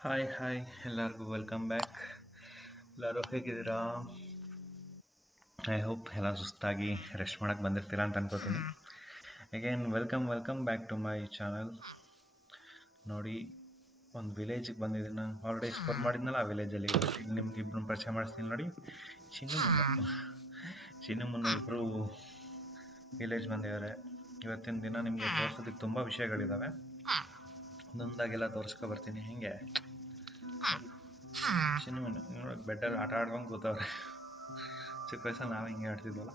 Hi hi ಎಲ್ಲರಿಗೂ welcome back. ಎಲ್ಲರೂ ಹೇಗಿದ್ದೀರಾ? ಐ ಹೋಪ್ ಎಲ್ಲ ಸುಸ್ತಾಗಿ ರೆಸ್ಟ್ ಮಾಡಕ್ಕೆ ಬಂದಿರ್ತೀರಾ ಅಂತ ಅನ್ಕೋತೀನಿ. Again welcome back to my channel. ನೋಡಿ, ಒಂದು ವಿಲೇಜಿಗೆ ಬಂದಿದ್ದೀನಿ. ನಾನು ಆಲ್ರೆಡಿ ಎಕ್ಸ್ಪ್ಲೋರ್ ಮಾಡಿದ್ನಲ್ಲ ಆ ವಿಲೇಜಲ್ಲಿ. ಈಗ ನಿಮ್ಗೆ ಇಬ್ಬರು ಪರಿಚಯ ಮಾಡಿಸ್ತೀನಿ ನೋಡಿ. ಚಿನ್ನು ಮುನ್ನ ಚಿನ್ನು ಮುನ್ನ ಇಬ್ಬರು ವಿಲೇಜ್ ಬಂದಿದ್ದಾರೆ. ಇವತ್ತಿನ ದಿನ ನಿಮಗೆ ತೋರಿಸೋದಕ್ಕೆ ತುಂಬ ವಿಷಯಗಳಿದ್ದಾವೆ. ಒಂದೊಂದಾಗೆಲ್ಲ ತೋರಿಸ್ಕೊ ಬರ್ತೀನಿ. ಹಿಂಗೆ ಚಿನ್ನು ನೋಡೋಕೆ ಬೆಡ್ಡಲ್ಲಿ ಆಟ ಆಡ್ಕೊಂಡು ಕೂತವ್ರೆ. ಚಿಕ್ಕ ವಯಸ್ಸಲ್ಲಿ ನಾವು ಹಿಂಗೆ ಆಡ್ತಿದ್ವಲ್ಲ,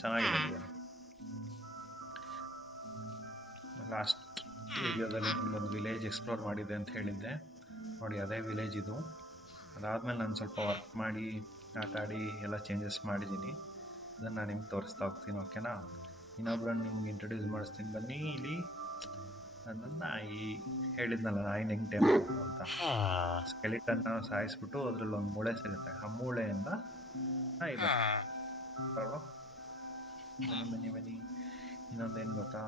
ಚೆನ್ನಾಗಿದೆ. ಲಾಸ್ಟ್ ವಿಡಿಯೋದಲ್ಲಿ ನಿಮ್ಮೊಂದು ವಿಲೇಜ್ ಎಕ್ಸ್ಪ್ಲೋರ್ ಮಾಡಿದ್ದೆ ಅಂತ ಹೇಳಿದ್ದೆ. ನೋಡಿ, ಅದೇ ವಿಲೇಜ್ ಇದು. ಅದಾದಮೇಲೆ ನಾನು ಸ್ವಲ್ಪ ವರ್ಕ್ ಮಾಡಿ ಆಟ ಆಡಿ ಎಲ್ಲ ಚೇಂಜಸ್ ಮಾಡಿದ್ದೀನಿ. ಅದನ್ನು ನಾನು ನಿಮ್ಗೆ ತೋರಿಸ್ತಾ ಹೋಗ್ತೀನಿ, ಓಕೆನಾ? ಇನ್ನೊಬ್ರನ್ನ ನಿಮ್ಗೆ ಇಂಟ್ರೊಡ್ಯೂಸ್ ಮಾಡಿಸ್ತೀನಿ, ಬನ್ನಿ ಇಲ್ಲಿ. ಅದನ್ನು ನಾಯಿ ಹೇಳಿದ್ನಲ್ಲ, ನಾಯಿ ಹೆಂಗೆ ಟೈಮ್ ಅಂತ. ಸ್ಕೆಲಿಟನ್ನ ಸಾಯಿಸ್ಬಿಟ್ಟು ಅದ್ರಲ್ಲಿ ಒಂದು ಮೂಳೆ ಸಿಗುತ್ತೆ. ಆ ಮೂಳೆಯಿಂದ ನಾಯಿ ಬನ್ನಿ. ಇನ್ನೊಂದೇನು ಗೊತ್ತಾ,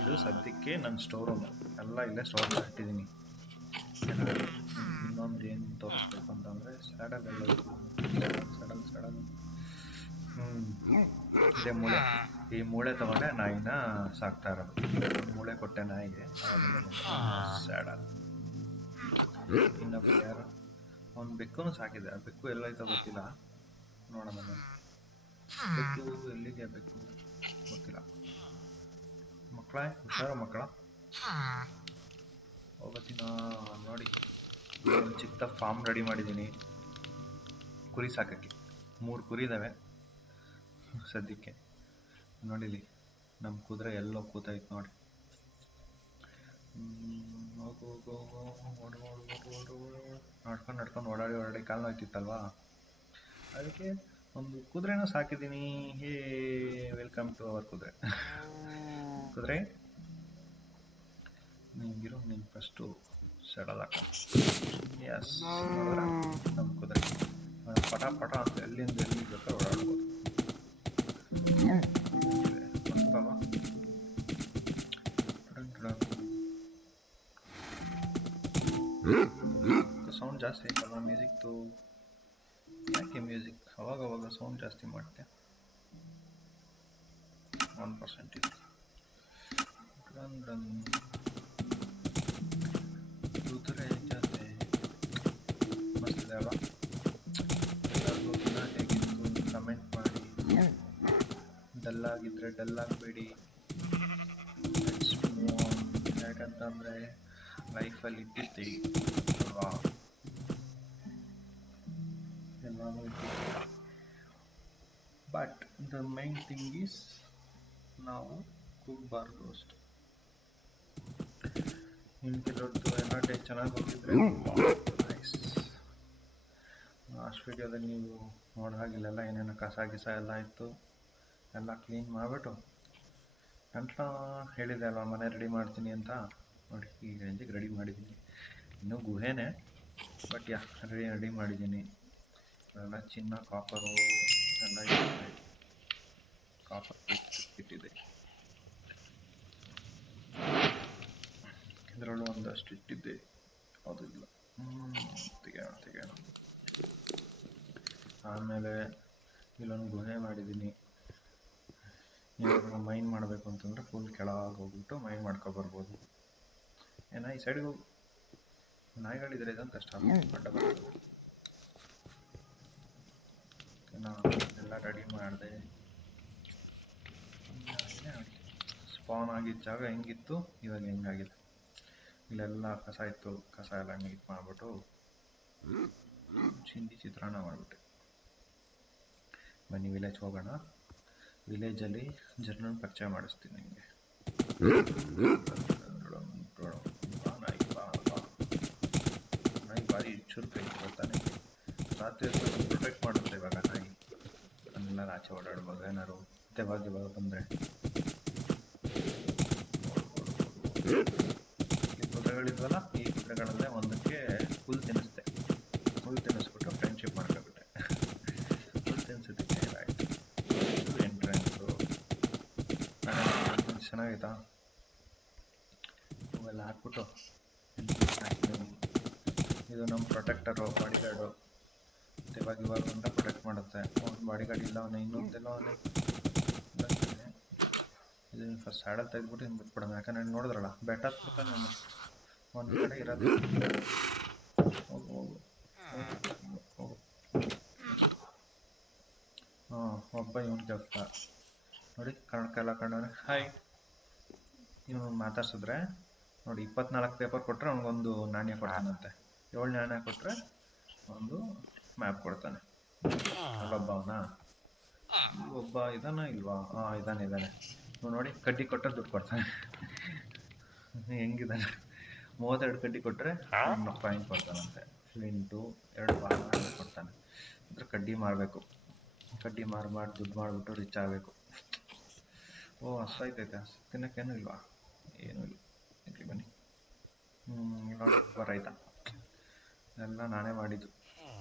ಇದು ಸದ್ಯಕ್ಕೆ ನನ್ನ ಸ್ಟೋರ್ ರೂಮ್ ಎಲ್ಲ ಇಲ್ಲೇ ಸ್ಟೋರ್ ಮಾಡಿಟ್ಟಿದ್ದೀನಿ. ಇನ್ನೊಂದು ಏನು ತೋರಿಸ್ಬೇಕು ಅಂತಂದರೆ ಸ್ಯಾಡಲ್ ಸಡಲ್ ಇದೇ ಮೂಳೆ. ಈ ಮೂಳೆ ತಗೊಂಡೆ ನಾಯಿನ ಸಾಕ್ತಾ ಇರೋದು. ಮೂಳೆ ಕೊಟ್ಟೆ ನಾಯಿಗೆ, ಸ್ಯಾಡಲ್. ಇನ್ನೊಬ್ಬ ಯಾರು ಒಂದು ಬೆಕ್ಕೂ ಸಾಕಿದೆ. ಆ ಬೆಕ್ಕು ಎಲ್ಲೈತೋ ಗೊತ್ತಿಲ್ಲ, ನೋಡೋಣ. ಬೆಕ್ಕು ಎಲ್ಲಿಗೆ ಬೇಕು ಗೊತ್ತಿಲ್ಲ. ಹುಷಾರ ಮಕ್ಕಳ ಹೋಗತ್ತಿನ. ನೋಡಿ, ಒಂದು ಚಿಕ್ಕ ಫಾರ್ಮ್ ರೆಡಿ ಮಾಡಿದ್ದೀನಿ ಕುರಿ ಸಾಕಕ್ಕೆ. 3 ಕುರಿ ಇದ್ದಾವೆ ಸದ್ಯಕ್ಕೆ. ನೋಡಿಲಿ, ನಮ್ಮ ಕುದುರೆ ಎಲ್ಲೋ ಕೂತೈತೆ ನೋಡಿ. ನಡ್ಕೊಂಡು ಓಡಾಡಿ ಕಾಲು ನೋಯ್ತಿತ್ತಲ್ವಾ, ಅದಕ್ಕೆ ಒಂದು ಕುದುರೆನೂ ಸಾಕಿದ್ದೀನಿ. ಹೇ, ವೆಲ್ಕಮ್ ಟು ಅವರ್ ಕುದುರೆ. ನಿಂಗಿರು, ನೀನು ಫಸ್ಟು ಸೆಡಲ್ ಹಾಕೊಂಡು. ಎಸ್, ನೋಡಿದ್ರ ನಮ್ಮ ಕುದುರೆ ಪಟ ಅಂತ ಎಲ್ಲಿಂದ ಎಲ್ಲಿ ಬೇಕಾದ್ರೆ ಓಡಾಡ್ಬೋದು. ಸೌಂಡ್ ಜಾಸ್ತಿ ಆಯ್ತಲ್ಲ ಮ್ಯೂಸಿಕ್ದು. ಯಾಕೆ ಮ್ಯೂಸಿಕ್ ಅವಾಗ ಸೌಂಡ್ ಜಾಸ್ತಿ ಮಾಡ್ತೆ? 1% ಇದೆ. ಕುದುರೆ ಜೊತೆ ಮಸ್ತಿದೆ ಅಲ್ಲ? ಎಲ್ಲರಿಗೂ ದಿನ ಹೇಗಿತ್ತು ಕಮೆಂಟ್ ಮಾಡಿ. ಡಲ್ ಆಗಿದ್ರೆ ಡಲ್ ಆಗಬೇಡಿ. ಯಾಕಂತಂದರೆ ಲೈಫಲ್ಲಿ ಇಟ್ಟಿರ್ತೀವಿ ಅಲ್ವಾ, ಎಲ್ಲಾನು ಇಟ್ಟಿರ್ತೀವಿ. But the main thing is ನಾವು ಕೂಗಬಾರ್ದು ಅಷ್ಟೆ. ಇನ್ನು ಕೆಲವ್ರದ್ದು ಎಲ್ಲ ಡೇ ಚೆನ್ನಾಗಿ ಹೋಗಿದ್ರೆ ನೈಸ್. ಲಾಸ್ಟ್ ವಿಡಿಯೋದಲ್ಲಿ ನೀವು ನೋಡೋದಾಗಿಲ್ಲೆಲ್ಲ ಏನೇನೋ ಕಸ ಎಲ್ಲ ಇತ್ತು, ಎಲ್ಲ ಕ್ಲೀನ್ ಮಾಡಿಬಿಟ್ಟು ನಂತರ ಹೇಳಿದೆ ಅಲ್ವಾ ಮನೆ ರೆಡಿ ಮಾಡ್ತೀನಿ ಅಂತ. ನೋಡಿ, ಈ ರೇಂಜಿಗೆ ರೆಡಿ ಮಾಡಿದ್ದೀನಿ. ಇನ್ನೂ ಗುಹೆನೇ, ಬಟ್ ರೆಡಿ ಮಾಡಿದ್ದೀನಿ. ಎಲ್ಲ ಚಿನ್ನ ಕಾಪರು ಎಲ್ಲ ಇಟ್ಟಿದೆ. ಕಾಪರ್ ಇಟ್ಟಿದೆ. ಇದರಲ್ಲೂ ಒಂದಷ್ಟು ಇಟ್ಟಿದ್ದೆ, ಅದು ಇಲ್ಲ. ತೆಗೆಯೋಣ. ಆಮೇಲೆ ಇಲ್ಲೊಂದು ಗುಹೆ ಮಾಡಿದ್ದೀನಿ. ಏನಾದರೂ ಮೈನ್ ಮಾಡಬೇಕು ಅಂತಂದರೆ ಫುಲ್ ಕೆಳಗೆ ಹೋಗ್ಬಿಟ್ಟು ಮೈನ್ ಮಾಡ್ಕೊಬರ್ಬೋದು. ಏನೋ ಈ ಸೈಡ್ಗೆ ಹೋಗಿ ನಾಯಿಗಳಿದ್ರೆ ಇದೊಂದು ಕಷ್ಟ ಅಡ್ಡ ಬರ್ತದೆ. ಎಲ್ಲ ರೆಡಿ ಮಾಡಿದೆ. ಸ್ಪಾನ್ ಆಗಿದ್ದ ಜಾಗ ಹೆಂಗಿತ್ತು, ಇವಾಗ ಹೆಂಗಾಗಿದೆ. ಇಲ್ಲೆಲ್ಲ ಕಸ ಇತ್ತು, ಕಸ ಎಲ್ಲ ನೀಟ್ ಮಾಡಿಬಿಟ್ಟು ಚಿಂದಿ ಚಿತ್ರಾನ್ನ ಮಾಡಿಬಿಟ್ಟೆ. ಬನ್ನಿ ವಿಲೇಜ್ ಹೋಗೋಣ. ವಿಲೇಜಲ್ಲಿ ಜನರನ್ನ ಪರಿಚಯ ಮಾಡಿಸ್ತೀನಿ ನಿಮಗೆ. ನಾಯಿ ಭಾರಿ ಚುರುಕು ಐತೆ ಗೊತ್ತಾನೆ. ರಾತ್ರಿ ಪ್ರೊಟೆಕ್ಟ್ ಮಾಡುತ್ತೆ. ಇವಾಗ ನಾಯಿ ಅದನ್ನೆಲ್ಲ ಆಚೆ ಓಡಾಡ್ಬೋದು. ಏನಾದ್ರು ಇವಾಗ ಬಂದರೆ ಈ ಕುದುರೆಗಳಿದ್ವಲ್ಲ, ಈ ಕುದುರೆಗಳಲ್ಲೇ ಒಂದಕ್ಕೆ ಹುಲ್ ತಿನ್ನಿಸ್ಬಿಟ್ಟು ಫ್ರೆಂಡ್ಶಿಪ್ ಮಾಡ್ಕೊಬಿಟ್ಟೆ. ಹುಲ್ ತಿನ್ನಿಸಿದ್ದಕ್ಕೆ ಆಯಿತು. ಎಂಟ್ರೆನ್ಸು ಚೆನ್ನಾಗಿತ್ತಾ? ಅವೆಲ್ಲ ಹಾಕ್ಬಿಟ್ಟು ಹಾಕ್ತೀನಿ. ಇದು ನಮ್ಮ ಪ್ರೊಟೆಕ್ಟರು, ಬಾಡಿಗಾರ್ಡು. ಇವಾಗ ಬಂದ ಪ್ರೊಟೆಕ್ಟ್ ಮಾಡುತ್ತೆ. ಒಂದು ಬಾಡಿಗಾರ್ಡ್ ಇಲ್ಲ, ಅವನೇ ಇನ್ನೊಂದೆಲ್ಲ ಅವನೇ ಬರ್ತಾನೆ. ಇದು ಫಸ್ಟ್ ಸ್ಯಾಡಲ್ ತೆಗೆದ್ಬಿಟ್ಟು ಹಿಂಗೆ ಬಿಟ್ಬಿಡೋಣ. ಯಾಕಂದ್ರೆ ನೋಡಿದ್ರಲ್ಲ ಬೆಟ್ಟ ಹತ್ಬಿಡ್ತಾನೆ ಅವನು. ಒಂದು ಕಡೆ ಇರೋದು. ಹೋಗು ಹೋಗು ಹೋಗು. ಹಾಂ, ಒಬ್ಬ ಇವನಿಗೆ ಹೋಗ್ತಾ ನೋಡಿ, ಕಣ್ಕೆಲ್ಲ ಕಂಡವ್ರೆ. ಹಾಯ್. ಇವನು ಮಾತಾಡ್ಸಿದ್ರೆ ನೋಡಿ, 24 ಪೇಪರ್ ಕೊಟ್ಟರೆ ಅವ್ನಿಗೊಂದು ನಾಣ್ಯ ಕೊಡ್ತಾನಂತೆ. 7 ನಾಣ್ಯ ಕೊಟ್ಟರೆ ಒಂದು ಮ್ಯಾಪ್ ಕೊಡ್ತಾನೆ. ಅಲ್ಲೊಬ್ಬ ಅವನಾ, ಒಬ್ಬ ಇದಾನ ಇಲ್ವಾ? ಹಾಂ, ಇದ್ದಾನೆ. ನೀವು ನೋಡಿ, ಕಡ್ಡಿ ಕೊಟ್ಟರೆ ದುಡ್ಡು ಕೊಡ್ತಾನೆ. ಹೆಂಗಿದ್ದಾನೆ? 32 ಕಡ್ಡಿ ಕೊಟ್ಟರೆ ಒಂದು ಕಾಯಿನ್ ಕೊಡ್ತಾನಂತೆ. ಫ್ಲಿಂಟು 2 ಬಾಣ ಕೊಡ್ತಾನೆ. ಅಂದರೆ ಕಡ್ಡಿ ಮಾರಬೇಕು. ಕಡ್ಡಿ ಮಾರ್ಬಾರ್ದು, ದುಡ್ಡು ಮಾಡಿಬಿಟ್ಟು ರಿಚ್ ಆಗಬೇಕು. ಓ, ಹಸ್ತಾಯ್ತೈತೆ. ತಿನ್ನೋಕ್ಕೇನು ಇಲ್ವಾ? ಏನೂ ಇಲ್ಲ. ಇಲ್ಲಿ ಬನ್ನಿ. ನೋಡಿ, ರೈತ ಎಲ್ಲ ನಾನೇ ಮಾಡಿದ್ದು.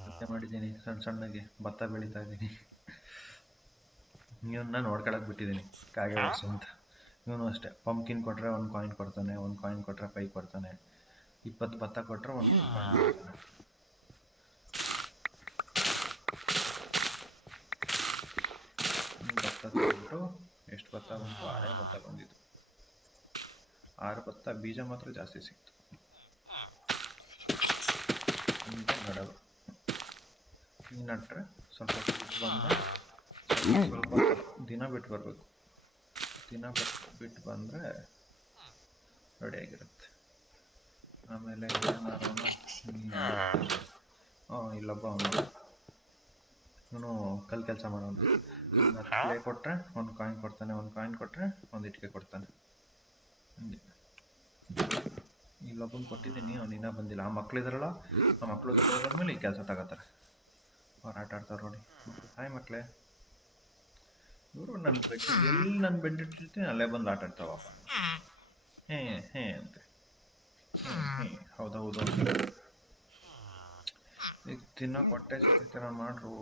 ಮತ್ತೆ ಮಾಡಿದ್ದೀನಿ. ಸಣ್ಣಗೆ ಭತ್ತ ಬೆಳೀತಾ ಇದ್ದೀನಿ. ಇವನ್ನ ನೋಡ್ಕೊಳಕ್ಕೆ ಬಿಟ್ಟಿದ್ದೀನಿ, ಕಾಗೆ ಓಡಿಸು ಅಂತ. ಇವನು ಅಷ್ಟೇ, ಪಂಪ್ಕಿನ್ ಕೊಟ್ಟರೆ 1 ಕಾಯಿನ್ ಕೊಡ್ತಾನೆ, 1 ಕಾಯಿನ್ ಕೊಟ್ಟರೆ 5 ಕೊಡ್ತಾನೆ, 20 ಭತ್ತ ಕೊಟ್ಟರೆ 1 ಕಾಯಿನ್ ಕೊಡ್ತಾನೆ. ಭತ್ತ ತಗೊಂಡು ಎಷ್ಟು ಭತ್ತ ಬಂತು? 6 ಭತ್ತ ಬಂದಿದ್ದು. 6 ಭತ್ತ, ಬೀಜ ಮಾತ್ರ ಜಾಸ್ತಿ ಸಿಕ್ತು. ನಡೋದು ಹಿಂಗೆ ನಟ್ರೆ ಸ್ವಲ್ಪ ಬಂದರೆ ಸ್ವಲ್ಪ ದಿನ ಬಿಟ್ಟು ಬರಬೇಕು. ದಿನ ಬಿಟ್ಟು ಬಂದರೆ ರೆಡಿಯಾಗಿರುತ್ತೆ. ಆಮೇಲೆ ಏನಾರು ಇಲ್ಲೊಬ್ಬ ಇವನು ಕಲ್ಲು ಕೆಲಸ ಮಾಡೋನು. ಕ್ಲೇ ಕೊಟ್ಟರೆ 1 ಕಾಯಿನ್ ಕೊಡ್ತಾನೆ, 1 ಕಾಯಿನ್ ಕೊಟ್ಟರೆ 1 ಇಟ್ಟಿಗೆ ಕೊಡ್ತಾನೆ. ಹಂಗೆ ಇಲ್ಲೊಬ್ಬನ ಕೊಟ್ಟಿದ್ದೀನಿ, ಅವ್ನು ಇನ್ನೂ ಬಂದಿಲ್ಲ. ಆ ಮಕ್ಳಿದಾರಲ್ಲ, ಆ ಮಕ್ಕಳು ಬಂದಮೇಲೆ ಈ ಕೆಲಸ ತಗೋತಾರೆ. ಅವ್ರು ಆಟ ಆಡ್ತಾರೆ ನೋಡಿ. ಹಾಯ್ ಮಕ್ಕಳೇ. ಇವರು ನನ್ನ ಬೆಡ್, ಎಲ್ಲಿ ನನ್ನ ಬೆಡ್ ಇಟ್ಟಿರ್ತೀನಿ ಅಲ್ಲೇ ಬಂದು ಆಟ ಆಡ್ತಾವಪ್ಪ. ಹೇ ಅಂತೆ. ಹೌದೌದು. ಈಗ ತಿನ್ನೋಕೆ ಹೊಟ್ಟೆ ಸಿಗ್ತೀರ ಮಾಡ್ರು.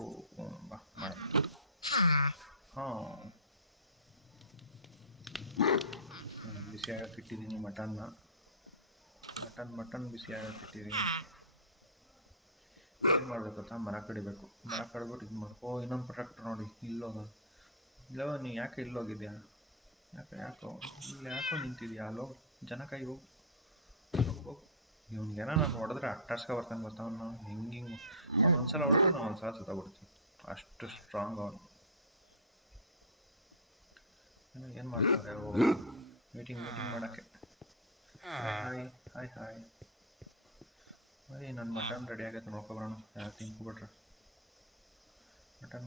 ಬಾ ಮಾಡ. ಹಾಂ, ಬಿಸಿ ಆಗಕ್ಕೆ ಇಟ್ಟಿದ್ದೀನಿ ಮಟನ್ ಬಿಸಿ ಆಗಕ್ಕೆ ಇಟ್ಟಿದ್ದೀನಿ. ಏನು ಮಾಡ್ಬೇಕು ಗೊತ್ತಾ? ಮರ ಕಡಿಬೇಕು. ಮರ ಕಡ್ಬಿಟ್ಟು ಇದು ಮಾಡಿ. ಓ, ಇನ್ನೊಂದು ಪ್ರೊಟೆಕ್ಟರ್ ನೋಡಿ, ಇಲ್ಲೋಗ. ಇಲ್ಲೋ, ನೀ ಯಾಕೆ ಇಲ್ಲೋಗಿದ್ಯಾ? ಯಾಕೋ ನಿಂತಿದ್ಯಾ? ಅಲ್ಲೋ, ಜನ ಕೈ ಹೋಗು. ಇವ್ನಿಗೇನ ನಾನು ಹೊಡೆದ್ರೆ ಅಟ್ಟಾಡ್ಸ್ಕೊ ಬರ್ತಾನೆ ಗೊತ್ತಾ? ಅವನು ಹಿಂಗೆ ಅವ್ನು ಒಂದ್ಸಲ ಹೊಡೆದ್ರೆ ನಾವು ಒಂದ್ಸಲ ಸುತ್ತಾಗ್ಬಿಡ್ತೀವಿ. ಅಷ್ಟು ಸ್ಟ್ರಾಂಗ್ ಅವನು. ಏನು ಮಾಡ್ತಾರೆ? ಓ, ಮೀಟಿಂಗ್ ಮಾಡೋಕ್ಕೆ. ಹಾಯ್. ನನ್ನ ಮಟನ್ ರೆಡಿ ಆಗೈತೆ, ನೋಡ್ಕೊಬರೋಣ. ಯಾರು ತಿನ್ಕೊಬಿಟ್ರೆ. ಮಟನ್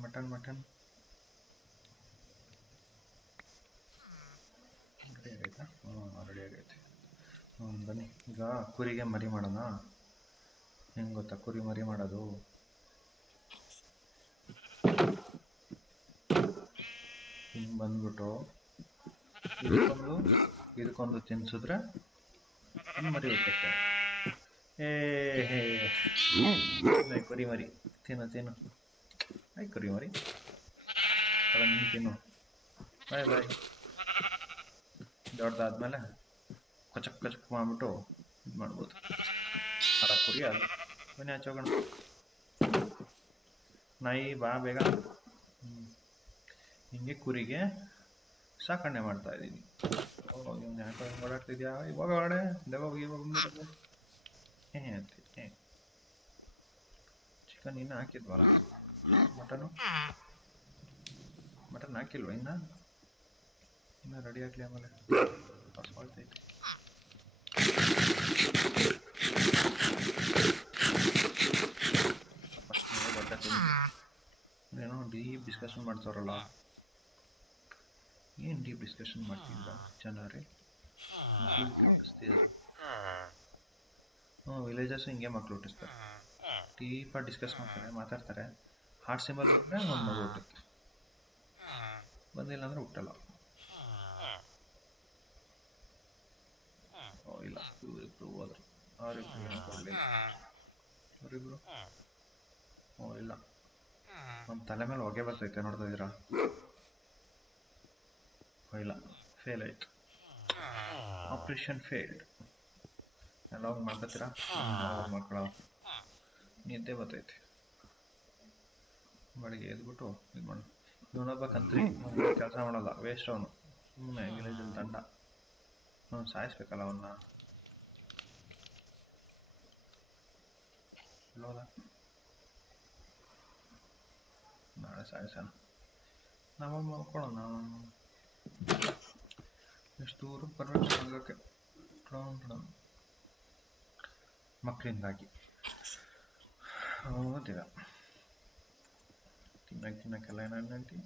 ರೆಡಿ ಆಗೈತಾ? ರೆಡಿ ಆಗೈತೆ. ಬನ್ನಿ, ಈಗ ಕುರಿಗೆ ಮರಿ ಮಾಡೋಣ. ಹೆಂಗೆ ಗೊತ್ತಾ ಕುರಿ ಮರಿ ಮಾಡೋದು? ಹಿಂಗೆ ಬಂದ್ಬಿಟ್ಟು ಇದಕ್ಕೊಂದು ತಿನ್ಸಿದ್ರೆ ಮರಿ ಹುಟ್ಟುತ್ತೆ. ಕುರಿ ಮರಿ ತಿನ್ನು. ಕುರಿ ಮರಿ ನೀನು ತಿನ್ನು. ಬಾಯ್. ದೊಡ್ಡದಾದ್ಮೇಲೆ ಕಚಕ್ ಮಾಡ್ಬಿಟ್ಟು ಇದು ಮಾಡ್ಬೋದು. ಕುರಿ ಅದು. ಬನ್ನಿ ಹಚ್ಚೋಗೋಣ. ನಾಯಿ ಬಾ ಬೇಗ. ಹಿಂಗೆ ಕುರಿಗೆ ಸಾಕಣೆ ಮಾಡ್ತಾ ಇದ್ದೀನಿ. ಇವ್ನು ಯಾಕೋ ಹಿಂಗೆ ಓಡಾಡ್ತಿದ್ಯಾ? ಇವಾಗ ಹೊರಡೆ ಇವಾಗ ಚಿಕನ್ ಇನ್ನು ಹಾಕಿದ್ವಲ್ಲ. ಮಟನ್ ಹಾಕಿಲ್ವ ಇನ್ನು ರೆಡಿ ಆಗಲಿ. ಆಮೇಲೆ ಹೊಸ್ಕೊಳ್ತೈತೆ. ಏನೋ ಡೀಪ್ ಡಿಸ್ಕಷನ್ ಮಾಡ್ತಾರಲ್ಲ. ಏನು ಡೀಪ್ ಡಿಸ್ಕಷನ್ ಮಾಡ್ತಿದ್ದ ಜನರೇ? ಹುಟ್ಟಿಸ್ತಿದ್ದಾರೆ. ವಿಲೇಜರ್ಸು ಹಿಂಗೆ ಮಕ್ಳು ಹುಟ್ಟಿಸ್ತಾರೆ. ಡೀಪಾಗಿ ಡಿಸ್ಕಸ್ ಮಾತಾಡ್ತಾರೆ. ಹಾರ್ಟ್ ಸಿಂಬಲ್ ಬಂದರೆ ಒಂದು ಮಗು ಹುಟ್ಟುತ್ತೆ, ಬಂದಿಲ್ಲ ಅಂದರೆ ಹುಟ್ಟಲ್ಲ. ಇಲ್ಲ, ಇವರಿಬ್ರು ಹೋದ್ರು. ಅವರಿಬ್ರು ಇಲ್ಲ. ನಮ್ಮ ತಲೆ ಮೇಲೆ ಹೊಗೆ ಬರ್ತೈತೆ, ನೋಡ್ತಾ ಇದ್ದೀರಾ? ಇಲ್ಲ, ಫೇಲ್ ಆಯ್ತು. Operation failed. ಎಲ್ಲ ಹೋಗಿ ಮಾಡ್ಕೊತೀರಾ ಮಕ್ಕಳ ನಿದ್ದೆ ಬರ್ತೈತೆ ಬೆಳಿಗ್ಗೆ ಎದ್ಬಿಟ್ಟು ಇದು ಮಾಡಿ ಇವನೊಬ್ಬ ಕಂತ್ರಿ ಕೆಲಸ ಮಾಡಲ್ಲ ವೇಸ್ಟ್ ಅವನು ಸುಮ್ಮನೆ ವಿಲೇಜಲ್ಲಿ ದಂಡ ಅವ್ನು ಸಾಯಿಸ್ಬೇಕಲ್ಲ ಅವನ್ನ ಇಲ್ಲೋದ ನಾಳೆ ಸಾಯಿಸೋಣ ನಾವು ಮಾಡ್ಕೊಳ್ಳೋಣ ಎಷ್ಟು ದೂರ ಬರಬೇಕು ಸಂಘಕ್ಕೆ ಮಕ್ಕಳಿಂದಾಗಿ ಓದಿದ ತಿನ್ನಕ್ಕೆಲ್ಲ ಏನೇಂಟಿ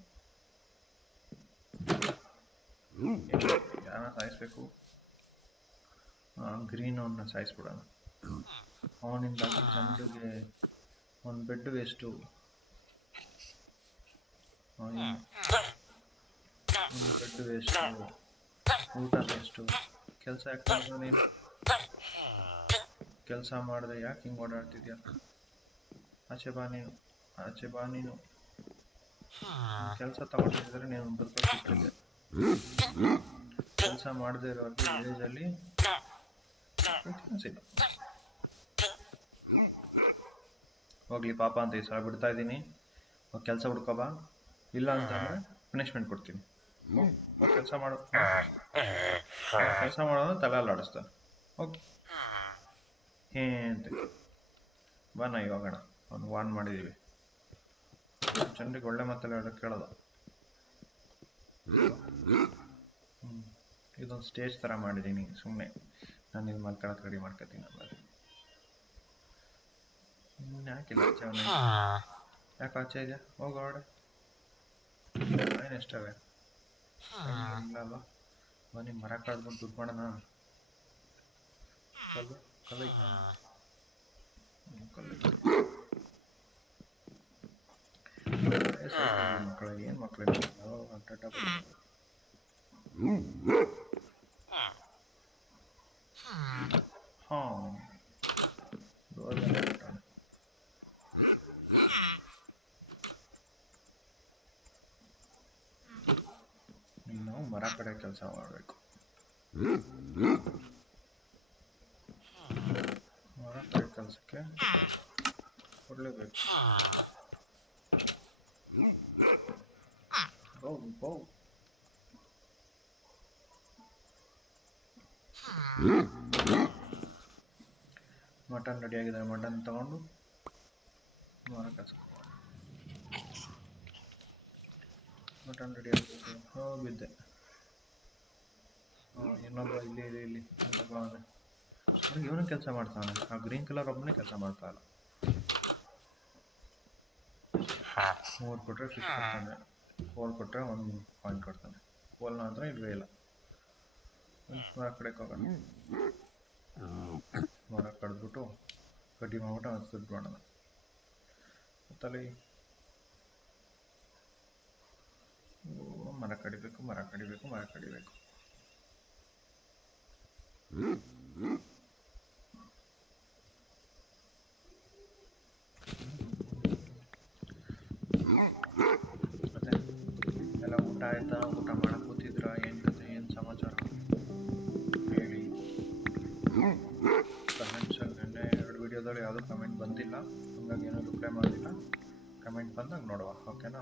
ಯಾರನ್ನ ಸಾಯಿಸ್ಬೇಕು ಗ್ರೀನ್ ಅವನ್ನ ಸಾಯಿಸ್ಬಿಡೋಣ ಅವನಿಂದ ಚಂದಿಗೆ ಒಂದು ಬೆಡ್ ವೇಸ್ಟು ಒಂದು ಬೆಡ್ ವೇಸ್ಟು ಊಟ ವೇಸ್ಟು ಕೆಲಸ ಯಾಕೆ ಮಾಡಿದ್ರು ನೀನು ಕೆಲಸ ಮಾಡಿದೆ ಯಾಕೆ ಹಿಂಗೆ ಓಡಾಡ್ತಿದ್ಯಾ ಆಚೆ ಬಾ ನೀನು ಕೆಲಸ ತಗೊಂಡಿದ್ರೆ ನೀನು ಬದುಕಿದ್ದೆ ಕೆಲಸ ಮಾಡದೇ ಇರೋರಿಗೆ ವಿಲೇಜಲ್ಲಿ ಹೋಗ್ಲಿ ಪಾಪ ಅಂತ ಈ ಸಲ ಬಿಡ್ತಾ ಇದ್ದೀನಿ ಕೆಲಸ ಹುಡ್ಕೋಬಾ ಇಲ್ಲ ಅಂತಂದ್ರೆ ಪನಿಷ್ಮೆಂಟ್ ಕೊಡ್ತೀನಿ ಕೆಲಸ ಮಾಡೋದು ತಲೆ ಆಡಿಸ್ತಾನೆ ಓಕೆ ಅಂತ ಬಾ ನಾ ಇವಾಗಣ ಅವ್ನು ವಾರ್ನ್ ಮಾಡಿದ್ದೀವಿ ಜನರಿಗೆ ಒಳ್ಳೆ ಮಾತೆಲ್ಲ ಕೇಳೋದು ಇದೊಂದು ಸ್ಟೇಜ್ ಥರ ಮಾಡಿದ್ದೀನಿ ಸುಮ್ಮನೆ ನಾನು ಇದು ಮಲ್ಕೊಳಕ್ಕೆ ರೆಡಿ ಮಾಡ್ಕೊತೀನಿ ಆಮೇಲೆ ಯಾಕಿಲ್ಲ ಆಚೆ ಅವನು ಯಾಕೆ ಆಚೆ ಇದೆಯಾ ಹೋಗ ಹೊರಡೆ ಏನು ಎಷ್ಟವೆ ಇಲ್ಲ ಬನ್ನಿ ಮರ ಕಡ್ದು ದುಡ್ಡು ಮಾಡೋಣ ಕಲ್ಲು ಮಕ್ಕಳು ಏನು ಮಕ್ಕಳು ಹಾಂ ನಾವು ಮರ ಕಡೆ ಕೆಲಸ ಮಾಡಬೇಕು ಮರ ಕಡೆ ಕೆಲಸಕ್ಕೆ ಕೊಡಲೇಬೇಕು ಮಟನ್ ರೆಡಿ ಆಗಿದೆ ಮಟನ್ ತಗೊಂಡು ಮರ ಕೆಲಸ ಮಟನ್ ರೆಡಿ ಆಗಿದೆ ಹೋಗಿದ್ದೆ ಇನ್ನೊಬ್ಬ ಇಲ್ಲಿ ಇವನು ಕೆಲಸ ಮಾಡ್ತಾನೆ ಆ ಗ್ರೀನ್ ಕಲರ್ ಒಬ್ಬನೇ ಕೆಲಸ ಮಾಡ್ತಾ ಇಲ್ಲ 3 ಕೊಟ್ಟರೆ ಫಿಕ್ಸ್ ಕೊಡ್ತಾನೆ 4 ಕೊಟ್ಟರೆ 1 ಪಾಯಿಂಟ್ ಕೊಡ್ತಾನೆ ಕೋಲ್ನ ಹತ್ರ ಇಲ್ವೇ ಇಲ್ಲ ಮರ ಕಡೆಗೆ ಹೋಗೋಣ ಮರ ಕಡ್ದ್ಬಿಟ್ಟು ಕಡ್ಡಿ ಮಾಡ್ಬಿಟ್ಟು ಅದು ದುಡ್ಡು ಮಾಡೋಣ ತಲೆ ಮರ ಕಡಿಬೇಕು ಮತ್ತೆ ಎಲ್ಲ ಊಟ ಆಯ್ತಾ ಊಟ ಮಾಡಕ್ಕೆ ಕೂತಿದ್ರ ಏನು ಸಮಾಚಾರ ಹೇಳಿ ಕಮೆಂಟ್ಸಲ್ಲಿ ನೆನ್ನೆ 2 ವಿಡಿಯೋದಲ್ಲಿ ಯಾವುದೂ ಕಮೆಂಟ್ ಬಂದಿಲ್ಲ ಹಾಗಾಗಿ ಏನೂ ರಿಪ್ಲೈ ಮಾಡಿಲ್ಲ ಕಮೆಂಟ್ ಬಂದಾಗ ನೋಡುವ ಓಕೆನಾ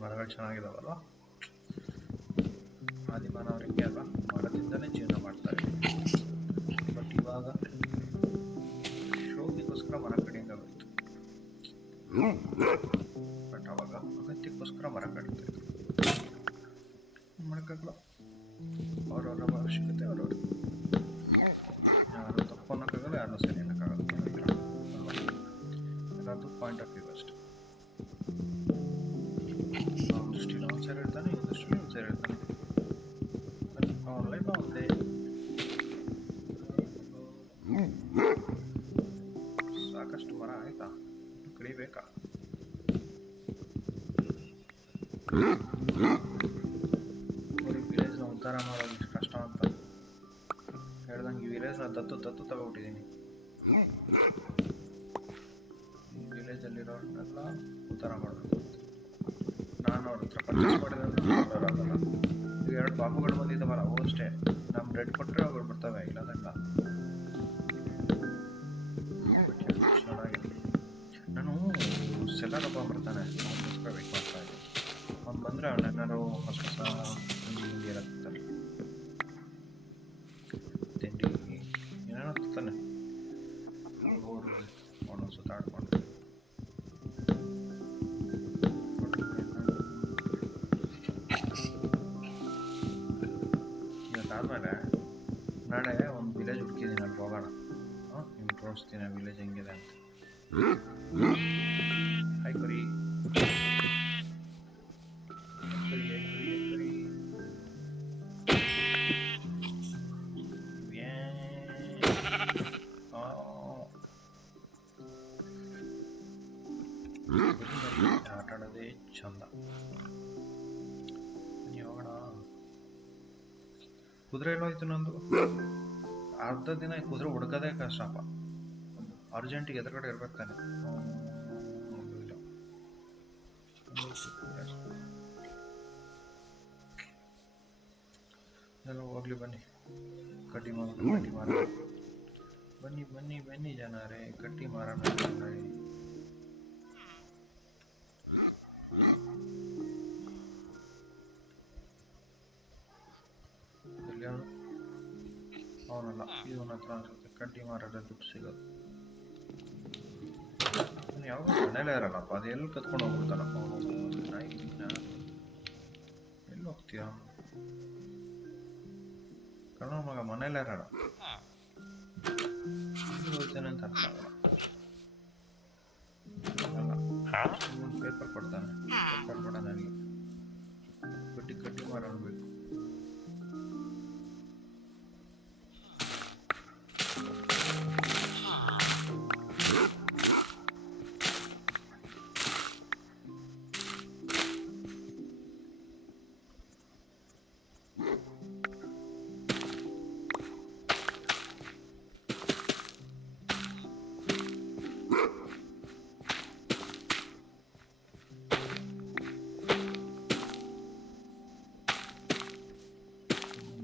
ಮರಗಳು ಚೆನ್ನಾಗಿದಾವಲ್ವ ಆದಿಮಾನವ್ರು ಹಿಂಗೆ ಅಲ್ವಾ ಮರದಿಂದನೇ ಜೀವನ ಮಾಡ್ತಾರೆ ಬಟ್ ಇವಾಗ ಶೋಗಿಗೋಸ್ಕರ ಮರ ಕಡಿಯೋಂಗಾಗೋಯ್ತು ಬಟ್ ಅವಾಗ ಅಗತ್ಯಕ್ಕೋಸ್ಕರ ಮರ ಕಡಿತಾಯಿದ್ರು ಮಾಡೋಕ್ಕಾಗಲ್ಲ ಅವ್ರವ್ರ ಅವಶ್ಯಕತೆ ಅವ್ರವ್ರು ಯಾರು ತಪ್ಪು ಅನ್ನೋಕ್ಕಾಗಲ್ಲ ಯಾರನ್ನೂ ಸರಿ ಅನ್ನೋಕ್ಕಾಗಲ್ಲ ಎಲ್ಲರದ್ದು ಪಾಯಿಂಟ್ ಆಫ್ ವ್ಯೂ ಅಷ್ಟೆ ಅವ್ನ ದೃಷ್ಟಿಲಿ ಅವ್ನು ಸರಿ ಇರ್ತಾನೆ ಈ ದೃಷ್ಟಿಲಿ ಅವ್ನು ಸರಿ ಇರ್ತಾನೆ ಅವನ ಲೈಫ್ ಅವನದೇ ಸಾಕಷ್ಟು ಮರ ಆಯ್ತಾ ಕಡಿಬೇಕಾ ಅವ್ರಿಗೆ ವಿಲೇಜ್ನ ಉದ್ಧಾರ ಮಾಡೋದು ಇಷ್ಟು ಕಷ್ಟ ಅಂತ ಹೇಳ್ದಂಗೆ ಈ ವಿಲೇಜ್ನ ದತ್ತು ತಗೊಬಿಟ್ಟಿದ್ದೀನಿ ಈ ವಿಲೇಜಲ್ಲಿರೋರ್ನೆಲ್ಲ ಉದ್ಧಾರ ಮಾಡಬೇಕು ನಾನು ಅವ್ರ ಹತ್ರ ಪರ್ಚೇಸ್ ಮಾಡಿದ್ರೆ ಆಗಲ್ಲ ಈಗ 2 ಪಾಪುಗಳು ಬಂದಿದ್ದಾವಲ್ಲ ಅವು ಅಷ್ಟೇ. ನಮ್ಮ ಬ್ರೆಡ್ ಕೊಟ್ಟರೆ ಅವುಗಳು ಬರ್ತವೆ, ಇಲ್ಲದಂಗ. ಚೆನ್ನಾಗಿದೆ. ನಾನು ಸೆಲ್ಲರ್ ಹಬ್ಬ ಬರ್ತಾನೆ, ಅವನಿಗೋಸ್ಕರ ವೆಯ್ಟ್ ಮಾಡ್ತಾ ಇದ್ದೀನಿ. ಅವ್ನು ಬಂದರೆ ಅವನೇನಾರು ಹೊಸ ಹೊಸ ತಿಂಡಿ ಎಲ್ಲ ತರ್ತಾನೆ. ತಿಂಡಿ ಏನೇನೋ ತರ್ತಾನೆ. ಅವನು ಸುತ್ತಾಡ್ಕೊಂಡು ಇವತ್ತಾದ್ಮೇಲೆ ನಾಳೆ ಒಂದು ವಿಲೇಜ್ ಹುಡುಕಿದ್ದೀನಿ, ಅಲ್ಲಿ ಹೋಗೋಣ. ನಿಮ್ಗೆ ತೋರಿಸ್ತೀನಿ ಆ ವಿಲೇಜ್ ಹೆಂಗಿದೆ ಅಂತ. ಹಾಯ್ ಕುರಿ. ಆಟ ಆಡೋದೇ ಚಂದ. ಹೋಗೋಣ. ಕುದುರೆ ಎಲ್ಲೋಯ್ತು ನಂದು. ಅರ್ಧ ದಿನ ಕುದುರೆ ಹುಡ್ಕೋದೇ ಕಷ್ಟಪ್ಪ. ಅರ್ಜೆಂಟಿಗೆ ಎದುರುಗಡೆ ಇರ್ಬೇಕು ತಾನೆ. ಎಲ್ಲ ಹೋಗ್ಲಿ, ಬನ್ನಿ ಕಟ್ಟಿ ಮಾರ. ಬನ್ನಿ ಬನ್ನಿ ಬನ್ನಿ ಜನರೇ, ಕಟ್ಟಿ ಮಾರೋಣ. ಅವನಲ್ಲ, ಇವನ ಹತ್ರ ಅನ್ಸುತ್ತೆ ಕಡ್ಡಿ ಮಾರಾಟ ದುಡ್ಡು ಸಿಗೋದು. ಯಾವಾಗ ಮನೇಲೇ ಇರಲ್ಲಪ್ಪ, ಅದು ಎಲ್ಲಿ ಕತ್ಕೊಂಡು ಹೋಗ್ಬಿಡ್ತಾನಪ್ಪ ಅವನು. ಎಲ್ಲಿ ಹೋಗ್ತೀಯ ಕಣ ಮಗ? ಮನೇಲೇ ಇರಲ್ಲ, ಹೋಗ್ತಾನೆ ಅಂತ ಅರ್ಥ ಆಗಲ್ಲ. ಪೇಪರ್ ಕೊಡ್ತಾನೆ, ಪೇಪರ್ ಕೊಡ ನನಗೆ. ಕಟ್ಟಿ ಕಟ್ಟಿ ಮಾರಾಡಬೇಕು.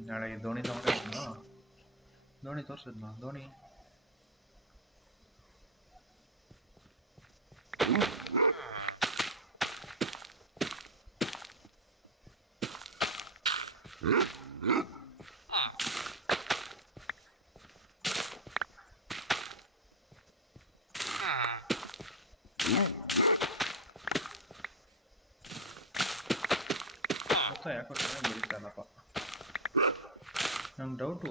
ನಾಳೆ ದೋಣಿ ತಗೊಂಡಿದ್ನ, ದೋಣಿ ತೋರಿಸಿದ್ನ. ದೋಣಿ ಯಾಕೋ ಚೆನ್ನಾಗಿ ಬೆಳೀತಾನಪ್ಪ. ನಂಗೆ ಡೌಟು,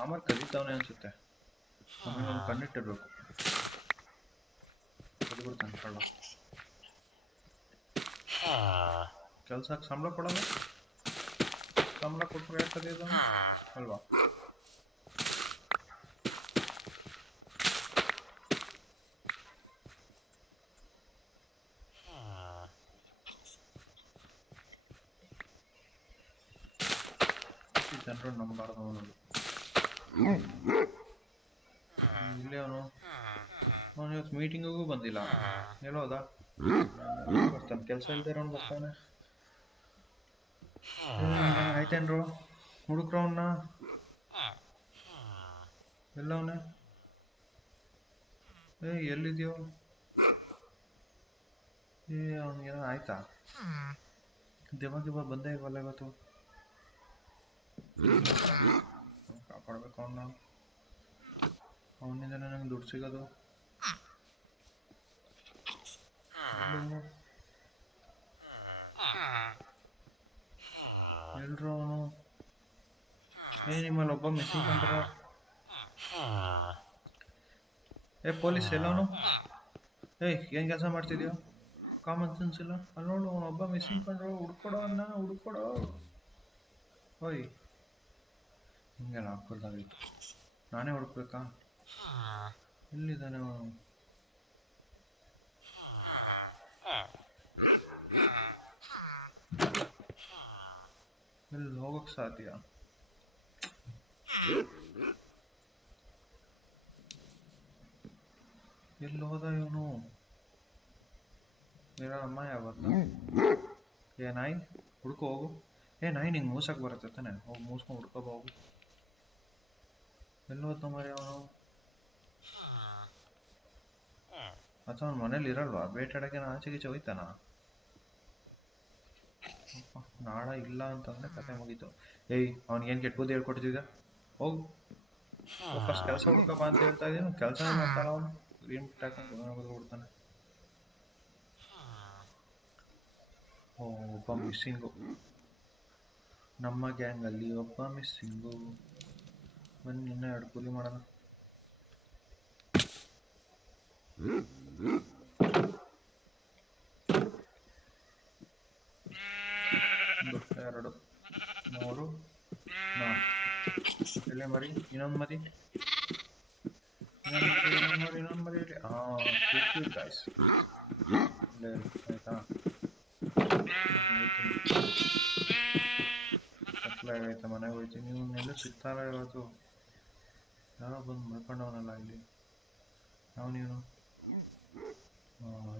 ಆಮೇಲೆ ಕಲಿತಾವನೆ ಅನ್ಸುತ್ತೆ. ಆಮೇಲೆ ಒಂದು ಕಣ್ಣಿಟ್ಟಿರ್ಬೇಕು. ಕಲಿಬಿಡ್ತಾನೆ ಕಳ್ಳ. ಕೆಲ್ಸಕ್ಕೆ ಸಂಬಳ ಕೊಡೋಣ. ಸಂಬಳ ಕೊಟ್ಟರೆ ಯಾಕೆ ಕಲಿಯೋದು ಅಲ್ವಾ? ಜನರು ನಂಬಾರ್ದು ಅವನದು. ಇಲ್ಲೇ ಅವನು ಇವತ್ತು ಮೀಟಿಂಗಿಗೂ ಬಂದಿಲ್ಲ. ಹೇಳೋದಾ ಬರ್ತಾನೆ, ಕೆಲಸ ಇಲ್ದೇ ಇರೋನು ಬರ್ತಾನೆ. ಆಯ್ತೇನ್ರು ಹುಡುಕ್ರು ಅವನ್ನ? ಎಲ್ಲವನೇ? ಎಲ್ಲಿದ್ಯೋ? ಅವನಿಗೇನೋ ಆಯ್ತಾ? ದೆವ್ವ ಬಂದೇ ಇಲ್ವಲ್ಲ ಇವತ್ತು. ಕಾಪಾಡ್ಬೇಕು ಅವನ್ನ. ಅವನಿಂದನೇ ನಂಗೆ ದುಡ್ಡು ಸಿಗೋದು. ಎಲ್ರು ಅವನು? ನಿಮ್ಮಲ್ಲಿ ಒಬ್ಬ ಮಿಸ್ಸಿಂಗ್ ಕಂಡ್ರ? ಪೊಲೀಸ್ ಎಲ್ಲವನು? ಏನ್ ಕೆಲಸ ಮಾಡ್ತಿದ್ಯೋ? ಕಾಮನ್ ಸೆನ್ಸ್ ಇಲ್ಲ. ಅಲ್ಲಿ ನೋಡು, ಅವನೊಬ್ಬ ಮಿಸ್ಸಿಂಗ್ ಕಂಡ್ರು. ಹುಡ್ಕೊಡೋ ಅನ್ನ, ಹುಡ್ಕೊಡೋ. ಓಯ್, ಹಿಂಗೆಲ್ಲ ಹಾಕ್ಬಾರ್ದಾಗಿತ್ತು. ನಾನೇ ಹುಡುಕ್ಬೇಕಾ? ಎಲ್ಲಿದ್ದಾನೆ ಅವನು? ಎಲ್ಲಿ ಹೋಗಕ್ಕೆ ಸಾಧ್ಯ? ಎಲ್ಲಿ ಹೋದ ಇವನು? ಅಮ್ಮ ಯಾವತ್ತ? ಏನಾಯ್ ಹುಡ್ಕೋ ಹೋಗು. ನಾಯಿ ನಿಂಗೆ ಮೂಸಕ್ಕೆ ಬರುತ್ತೆ ತಾನೆ, ಹೋಗಿ ಮೂಸ್ಕೊಂಡು ಹುಡ್ಕೊಬ ಹೋಗು. ಎಲ್ಲೋದ್ನ ಮರಿ ಅವನು? ಅಥವಾ ಅವ್ನ ಮನೇಲಿ ಇರಲ್ವಾ? ಬೇಟಾಡಕ್ಕೆ ಆಚೆ ಗೀಚೆ ಹೋಯ್ತಾನ? ನಾಳ ಇಲ್ಲ ಅಂತಂದ್ರೆ ಕತೆ ಮುಗೀತು. ಅವ್ನಿಗೇನು ಕೆಟ್ಟ ಬುದ್ಧಿ ಹೇಳ್ಕೊಡ್ತಿದ್ದ? ಹೋಗು ವಾಪಸ್ ಕೆಲಸ ಹುಡ್ಕಪ್ಪ ಅಂತ ಹೇಳ್ತಾ ಇದೀನಿ, ಕೆಲಸನೇ ಮಾಡ್ತಾನ ಅವನು. ಗ್ರೀನ್ ಹಾಕೊಂಡು ಬಿಡ್ತಾನೆ. ಒಬ್ಬ ಮಿಸ್ಸಿಂಗು, ನಮ್ಮ ಗ್ಯಾಂಗಲ್ಲಿ ಒಬ್ಬ ಮಿಸ್ಸಿಂಗು. ಬನ್ನಿ ಇನ್ನೂ 2 ಕೂಲಿ ಮಾಡೋಣ. 1 2 3 4 ಎಲೆ ಮರಿ, ಇನ್ನೊಂದು ಮರಿ, ಇನ್ನೊಂದು ಮರಿ ಇಲ್ಲಿ. ಗಾಯ್ಸ್ ಆಯ್ತಾ? ಕತ್ಲಾಗೈತೆ, ಮನೆಗೆ ಹೋಯ್ತೀನಿ. ಇವನ್ನೆಲ್ಲ ಸಿಗ್ತಾರ ಇವತ್ತು? ಯಾರೋ ಬಂದು ಮಲ್ಕೊಂಡವನಲ್ಲ ಇಲ್ಲಿ. ಅವನಿವನು?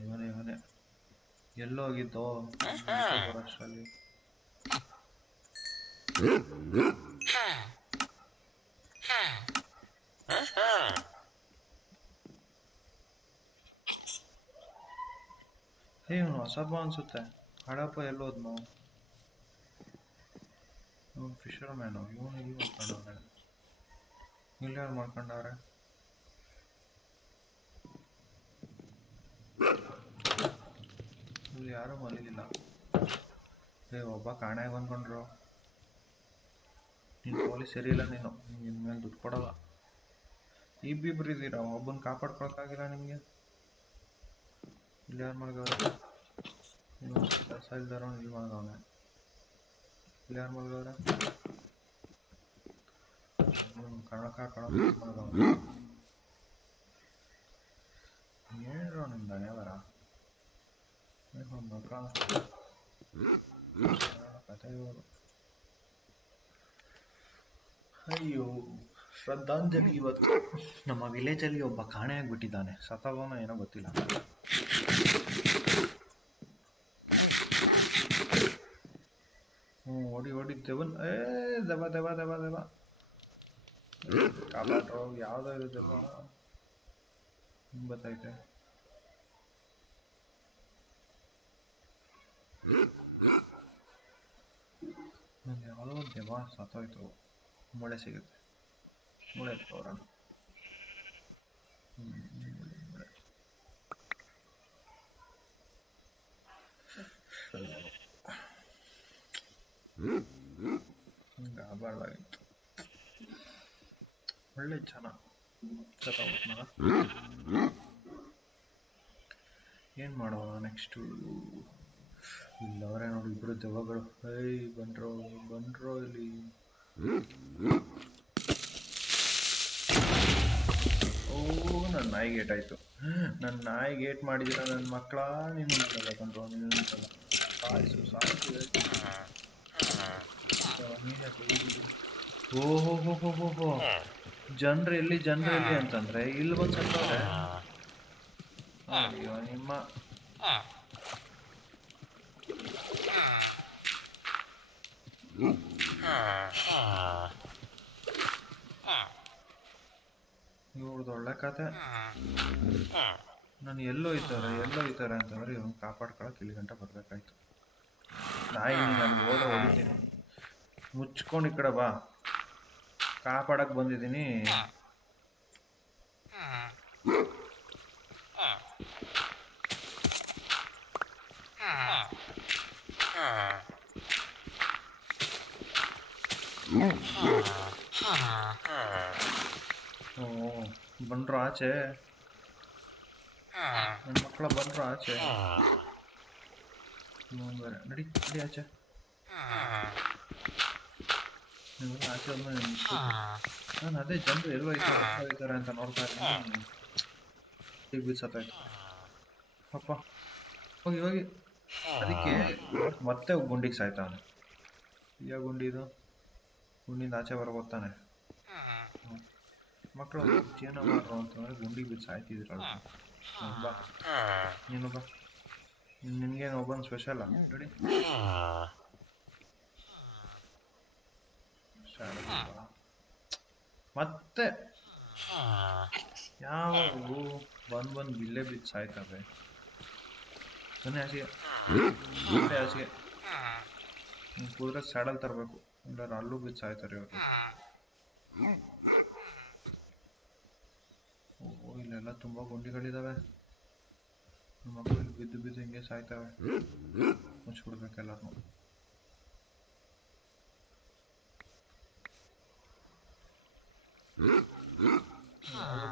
ಇವನೇ ಎಲ್ಲೋಗಿದ್ದೋ ಅಷ್ಟರಲ್ಲಿ? ಇವನು ಹೊಸಬ ಅನ್ಸುತ್ತೆ. ಹಡಪ್ಪ ಎಲ್ಲೋದ್ನು? ಇವನು ಫಿಶರ್ ಮ್ಯಾನು. ಇವನು ಇಲ್ಲಿ ಮಾಡ್ಕೊಂಡವ್ರೆ, ಇಲ್ಲಿ ಯಾರು ಮಾಡ್ಕೊಂಡವ್ರೆ? ಇಲ್ಲಿ ಯಾರು ಮಲಗಿಲ್ಲ. ಒಬ್ಬ ಕಾಣೆ ಬಂದ್ಕೊಂಡ್ರು. ನೀನು ಪೊಲೀಸ್ ಸರಿ ಇಲ್ಲ, ನೀನು ಇನ್ಮೇಲೆ ದುಡ್ಡು ಕೊಡಲ್ಲ. ಇಬ್ಬಿಬ್ರು ಇದ್ದೀರಾ, ಒಬ್ಬನ ಕಾಪಾಡ್ಕೊಳಕ್ಕಾಗಿಲ್ಲ ನಿಮಗೆ? ಇಲ್ಲಿ ಯಾರು ಮಲಗವ್ರೆ? ನೀವು ಕೆಲಸ ಇಲ್ದಾರ ಇಲ್ಲಿ ಮಲಗವನೆ. ಇಲ್ಲಿ ಯಾರು ಮಲಗವ್ರೆ? ಕಣಕ ಮಲಗವನೆ. ಏನ್ರೋ ನಿಮ್ಮ ದಣಿಯವರ ಕತೆ ಇವರು. ಅಯ್ಯೋ ಶ್ರದ್ಧಾಂಜಲಿ. ಇವತ್ತು ನಮ್ಮ ವಿಲೇಜಲ್ಲಿ ಒಬ್ಬ ಕಾಣೆ ಆಗ್ಬಿಟ್ಟಿದ್ದಾನೆ. ಸತ್ತವನ ಏನೋ ಗೊತ್ತಿಲ್ಲ. ಓಡಿ ದೆವನ್. ದೆವ ದೆವ ದೆವ ದೆವ ಕಾಪಾಡ್ರೋ. ಯಾವ್ದೋ ಇದು ದೆವ ಬತ್ತೈತೆ. ಯಾವುದೋ ದೆವ ಸತ್ತೋಯ್ತು. ಮೊಳೆ ಸಿಗುತ್ತೆ, ಮೊಳೆ ತೋರೋಣ. ಆಗಬಾರ್ದಾಗಿತ್ತು. ಒಳ್ಳೆ ಜನ ಸತ್ತೋಗ್ಬಿಟ್ನಲ್ಲ. ಏನು ಮಾಡೋಣ ನೆಕ್ಸ್ಟು? ಇಲ್ಲವರೇ ನೋಡಿ ಇಬ್ಬರು ದೆವ್ವಗಳು. ಬಂದ್ರೋ ಇಲ್ಲಿ. ನನ್ನ ನಾಯಿ ಗೇಟ್ ಆಯಿತು. ನನ್ನ ನಾಯಿ ಗೇಟ್ ಮಾಡಿದಿರ ನನ್ನ ಮಕ್ಕಳ. ನೀನು ಬಂದ್ರು ನೀನು ಸಾಯಿಸು. ಓಹೋ ಜನರು ಎಲ್ಲಿ ಅಂತಂದ್ರೆ ಇಲ್ಲಿ ಬಂದು ಸತ್ತವ್ರೆ. ಅಯ್ಯೋ ನಿಮ್ಮ ಇವ್ರದ್ದು ಒಳ್ಳೆ ಕತೆ. ನಾನು ಎಲ್ಲೋ ಇದ್ದಾರೆ ಅಂತಂದ್ರೆ ಇವ್ನು ಕಾಪಾಡ್ಕೊಳಕ್ಕೆ ಇಲ್ಲಿ ಗಂಟ ಬರ್ಬೇಕಾಯ್ತು. ನಾಯಿ ನಾನು ಹೊಡಿತೀನಿ. ಮುಚ್ಕೊಂಡು ಈ ಕಡೆ ಬಾ, ಕಾಪಾಡಕ್ ಬಂದಿದ್ದೀನಿ. ಬಂದ್ರು ಆಚೆ, ನನ್ನ ಮಕ್ಕಳ ಬಂದ್ರು ಆಚೆ. ನಡಿ ಆಚೆ. ಆಚೆ ಹೋದ್ಮೇಲೆ ನಾನು ಅದೇ ಜನರು ಎಲ್ಲೋ ಹೋಯ್ತಾರೆ ಅಂತ ನೋಡ್ತಾ ಇದ್ದೀನಿ. ಈಗ ಬೀಸತ್ತಾಯ್ತು ಅಪ್ಪ. ಹೋಗಿ ಅದಕ್ಕೆ ಮತ್ತೆ ಗುಂಡಿಗೆ ಸಾಯ್ತಾನೆ. ಯಾವ ಗುಂಡಿ ಇದು? ಗುಂಡಿಂದ ಆಚೆ ಬರಬೋತಾನೆ. ಮಕ್ಕಳು ಜೀವನ ಮಾಡ್ರು ಅಂತಂದ್ರೆ ಗುಂಡಿಗೆ ಬಿದ್ದು ಸಾಯ್ತಿದ್ರಲ್ಲ. ಬಾ ನೀನು ಬಾ, ನಿನ್ಗೇನು ಒಬ್ಬನ ಸ್ಪೆಷಲ್ಲ ನೋಡಿ. ಮತ್ತೆ ಯಾವ ಬಂದು ಇಲ್ಲೇ ಬಿದ್ದು ಸಾಯ್ತವೆ. ಬನ್ನಿ ಹಾಸಿಗೆ ಹಾಸಿಗೆ ಕೂದ್ರೆ ಸ್ಯಾಡಲ್ ತರಬೇಕು, ಇಲ್ಲ ಅಲ್ಲೂ ಬಿದ್ದು ಸಾಯ್ತಾರೆ ಇವರು. ಓ ಇಲ್ಲೆಲ್ಲ ತುಂಬಾ ಗುಂಡಿಗಳಿದಾವೆ. ಮಕ್ಕಳು ಇಲ್ಲಿ ಬಿದ್ದು ಬಿದ್ದು ಹಿಂಗೆ ಸಾಯ್ತವೆ. ಮುಚ್ಚಿಬಿಡ್ಬೇಕೆಲ್ಲರೂ.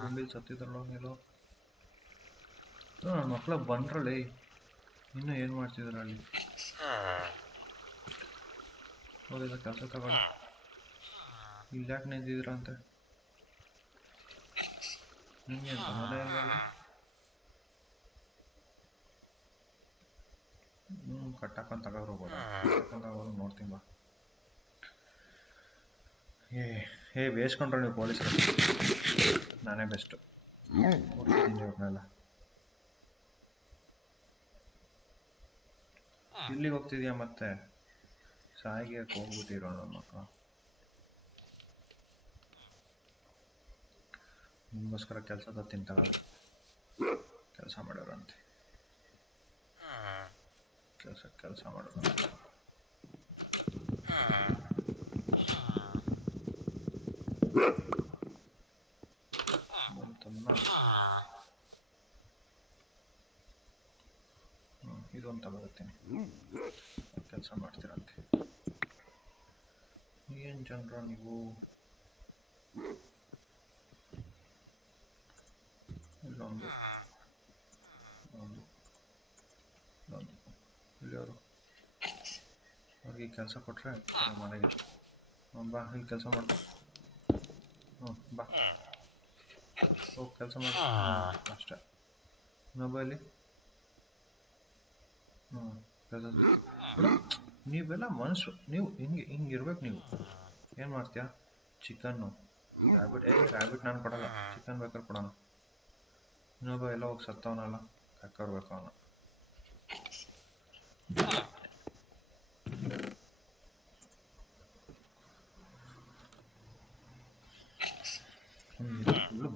ಗುಂಡಿ ಸತ್ತಿದ್ರಲ್ಲ ನೀನು. ಮಕ್ಕಳ ಬಂದ್ರಲ್ಲಿ ಇನ್ನು ಏನ್ ಮಾಡ್ತಿದ್ರ ಅಲ್ಲಿ? ಹೋಗಿದ ಕೆಲಸ ತಗೊಳ್ಳಿ. ಇಲ್ಲಿ ಯಾಕೆ ನಿಂತಿದ್ರ ಅಂತ ನಿಮ್ಗೆ ಅಂತ ಮನೆ ಕಟ್ಟಾಕೊಂಡ್ ತಗೋರ್ಬೋದ? ತಗೊಂಡು ನೋಡ್ತೀನಿ ಬಾ. ಏ ಬೇಯಿಸ್ಕೊಂಡ್ರೆ ನೀವು ಪೊಲೀಸರು, ನಾನೇ ಬೆಸ್ಟು ಹುಡುಕಿದ್ದೀನಿ ಇವ್ರನ್ನೆಲ್ಲ. ಇಲ್ಲಿಗೆ ಹೋಗ್ತಿದ್ಯಾ ಮತ್ತೆ? ಸಾಯಿಗೆ ಹೋಗ್ಬಿಟ್ಟಿರೋ ನನ್ನ ಮಕ್ಕಳು. ನಿಮಗೋಸ್ಕರ ಕೆಲಸ ತತ್ತೀನಿ ತಗೊಳ್ಳಿ. ಕೆಲಸ ಮಾಡೋರಂತೆ, ಕೆಲಸ ಮಾಡೋರಂತೆ. ಇದೊಂದು ತಗೋತೀನಿ, ಕೆಲಸ ಮಾಡ್ತೀರಂತೆ. ಏನು ಜನರ ನೀವು? ಇಲ್ಲೊಂದು ಇಲ್ಲಿ ಅವರು ಅವ್ರಿಗೆ ಕೆಲಸ ಕೊಟ್ಟರೆ ಮನೆಗೆ ಬಾ, ಇಲ್ಲಿ ಕೆಲಸ ಮಾಡ್ತಾ. ಬಾ ಹೋಗಿ ಕೆಲಸ ಮಾಡಿ ಅಷ್ಟೇ. ಮೊಬೈಲಿ ನೀವೆಲ್ಲ ಮನುಷ್ಯರು, ನೀವು ಹಿಂಗಿರ್ಬೇಕು. ನೀವು ಏನು ಮಾಡ್ತೀಯಾ? Chicken rabbit. ರ್ಯಾಬಿಟ್ ನಾನು ಕೊಡಲ್ಲ, ಚಿಕನ್ ಬೇಕಾದ್ರೆ ಕೊಡೋಣ. ಇನ್ನೊಬ್ಬ ಎಲ್ಲ ಹೋಗಿ ಸತ್ತವನಲ್ಲ, ಕಕ್ಕರ್ಬೇಕು ಅವನು.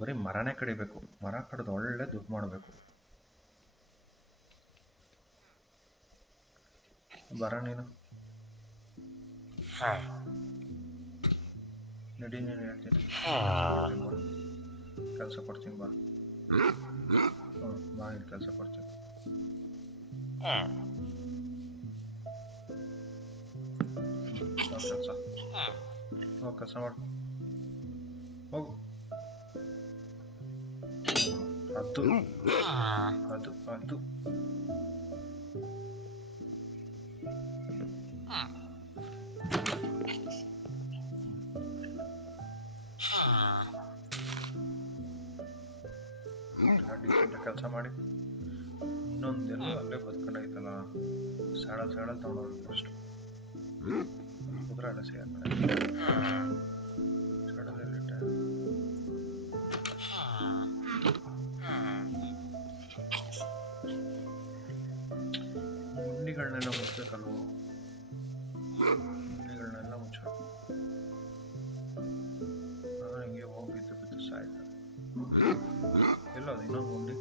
ಬರೀ ಮರನೇ ಕಡಿಬೇಕು, ಮರ ಕಡ್ದು ಒಳ್ಳೆ ದುಡ್ಡು ಮಾಡಬೇಕು. ಬರ ನೀನು ನಡಿ, ನೀನು ಹೇಳ್ತೀನಿ, ಕೆಲಸ ಕೊಡ್ತೀನಿ ಬಾ. ಬಾ ಇಲ್ಲಿ ಕೆಲಸ ಕೊಡ್ತೀನಿ. ಕೆಲಸ ಹೋಗಿ ಕೆಲಸ ಮಾಡು, ಹೋಗು. ಅದು ಅದು ಅದು ಕೆಲಸ ಮಾಡಿ. ಇನ್ನೊಂದೆಲ್ಲ ಅಲ್ಲೇ ಬದುಕೊಂಡೈತಲ್ಲ, ಸ್ಯಾಡಲ್ ತಗೊಂಡೋಗಿ ಫಸ್ಟ್ ಕುದುರೆ ಎಲ್ಲ ಸಿಗತ್ತೆ. ಸ್ಯಾಡಲ್ ಎಲ್ಲಿಟ್ಟೆ? ಗುಂಡಿಗಳನ್ನೆಲ್ಲ ಮುಚ್ಚಬೇಕಲ್ವ? ಗುಂಡಿಗಳನ್ನೆಲ್ಲ ಮುಚ್ಚಬೇಕು. ಹಿಂಗೆ ಹೋಗಿ ಬಿದ್ದು ಸಾಯ್ತಾರೆ. ಎಲ್ಲ ಅದು ಇನ್ನೊಂದು ಗುಂಡಿ.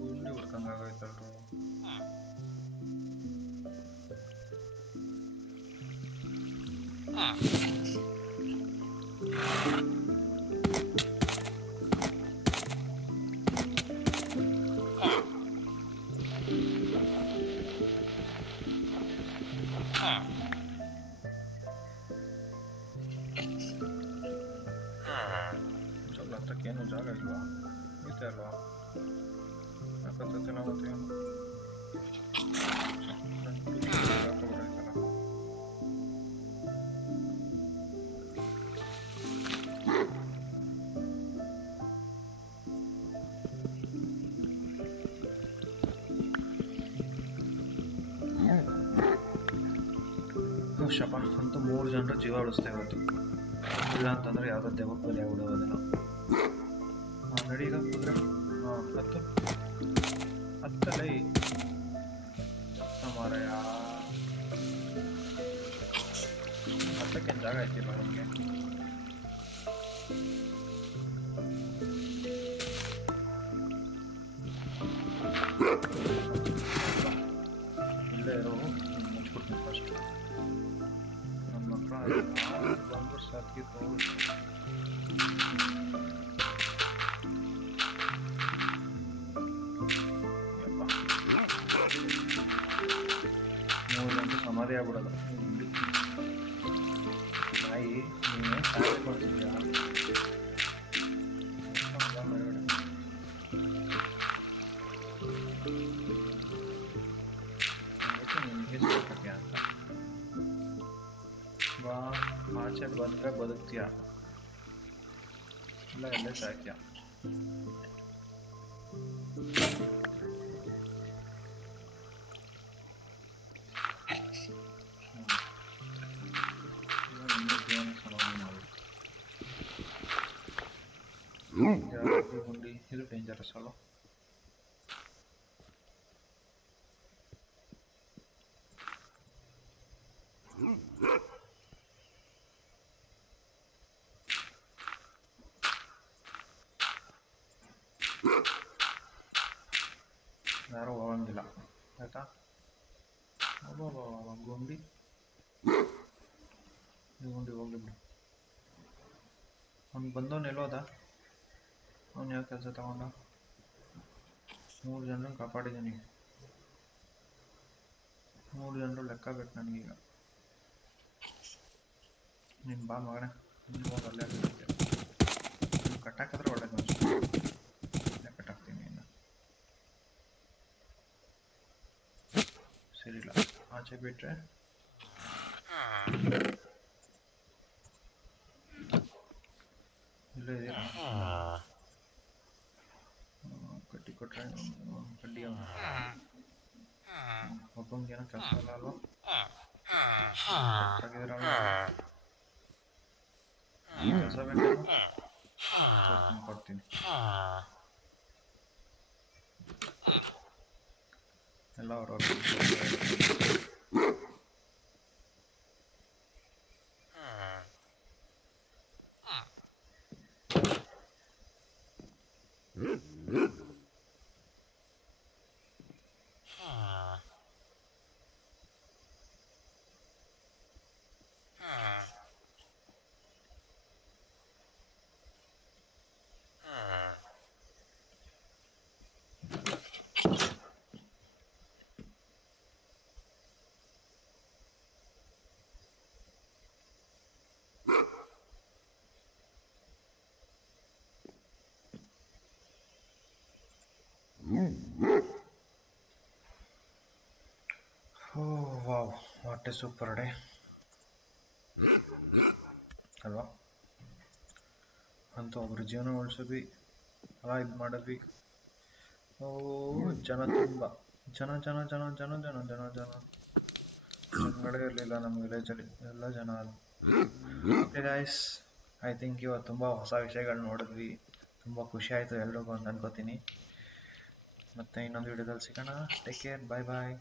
ಗುಂಡಿ ಹುಡ್ಕಂಗಾಗೈತಲ್ರು. ಏನು ಜಾಗ ಇಲ್ವಾ? ಐತೆ ಅಲ್ವಾ? ಯಾಕಂತ ನಾವತ್ತೆ ಶಪ ಅಂತೂ 3 ಜನರ ಜೀವ ಉಳಿಸ್ತಾ ಇವತ್ತು. ಇಲ್ಲ ಅಂತಂದ್ರೆ ಯಾವುದೋ ದೆವ್ವಕ್ಕೆ ಬಲಿ ಆಗ್ಬಿಡೋದನ್ನ. ನಡಿ ಈಗ ಕುದುರೆ. ಹತ್ತು ಹತ್ತಲೇ ಮಾರಾಯ. ಹೋಗಕ್ಕೆ ಜಾಗ ಐತಿಲ್ಲ ನಿಮಗೆ? ಇಲ್ಲೇ ಇರೋ ಮುಚ್ಬಿಡ್ತೀನಿ ಫಸ್ಟ್. ನಮ್ಮ ಹತ್ರ ಬಂದು ಸಾಕಿತ್ತು. ಮೂರು ಗಂಟೆ ಸಮಾಧಿ ಆಗ್ಬಿಡೋದು. ನಾಯಿ ನೀನು ಸಾಧನೆ ಮಾಡ್ತಿದ್ಯಾ? ನಿನಗೆ ಸಾಕತ್ಯ ಅಂತ ಬಾ. ಆಚೆ ಬಂದರೆ ಬದುಕ್ತೀಯ, ಇಲ್ಲ ಎಲ್ಲೇ ಸಾಕ್ಯ. ಗುಂಡಿ ಇದು ಡೇಂಜರಸ್ ಅಲ್ಲ. ಯಾರು ಹೋಗಂಗಿಲ್ಲ ಆಯ್ತಾ? ಗುಂಡಿ ಗುಂಡಿ ಹೋಗ್ಲಿ ಬಿಡು. ಅವ್ನು ಬಂದವನು ಎಲ್ಲೋದ? ಅವ್ನು ಯಾವ ಕೆಲಸ ತಗೊಂಡ? 3 ಜನರನ್ನ ಕಾಪಾಡಿದ್ದೀನಿ. 3 ಜನರು ಲೆಕ್ಕ ಬೇಕು ನನಗೀಗ. ನೀನು ಬಾ ಮಗನೇ, ನೀನು ಹೋಗಿ ಅಲ್ಲೇ ಆಗ್ತೈತೆ. ನೀನು ಕಟ್ಟಾಕಿದ್ರೆ ಒಳ್ಳೇದು ಅನಿಸ್ತು. ಅಲ್ಲೇ ಕಟ್ಟಾಕ್ತೀನಿ ಇನ್ನು. ಸರಿಲ್ಲ, ಆಚೆ ಬಿಟ್ಟರೆ ಇಲ್ಲೇ ಇದೆಯಾ? ಕಟ್ಟಿ ಕೊಟ್ರೆ ಕಡ್ಡಿ ಒಬ್ಬಂಗೆ ಏನೋ ಕೆಲಸ ಇಲ್ಲ ಅಲ್ವಾ? ಕೆಲಸ ಬೇಕು ಕೊಡ್ತೀನಿ. ಎಲ್ಲ ಅವ್ರವ್ರ wow, what A super day ಅಲ್ವಾ? ಅಂತೂ ಒಬ್ರು ಜೀವನ ಉಳಿಸಿದ್ವಿ, ಅಲ್ಲ ಇದು ಮಾಡಿದ್ವಿ. ಓ ಜನ, ತುಂಬ ಜನ ಜನ ಜನ ಜನ ಜನ ಜನ ಜನ ಜನಗಳೇ ಇರಲಿಲ್ಲ ನಮ್ಮ ವಿಲೇಜಲ್ಲಿ, ಎಲ್ಲ ಜನ ಅಲ್ಲ. ಓಕೆ ಗೈಸ್, ಐ ಥಿಂಕ್ ಇವತ್ತು ತುಂಬ ಹೊಸ ವಿಷಯಗಳು ನೋಡಿದ್ವಿ. ತುಂಬ ಖುಷಿ ಆಯಿತು ಎಲ್ರಿಗೂ ಅಂತ ಅನ್ಕೋತೀನಿ. ಮತ್ತೆ ಇನ್ನೊಂದು ವಿಡಿಯೋದಲ್ಲಿ ಸಿಗೋಣ. ಟೇಕ್ ಕೇರ್, ಬಾಯ್ ಬಾಯ್.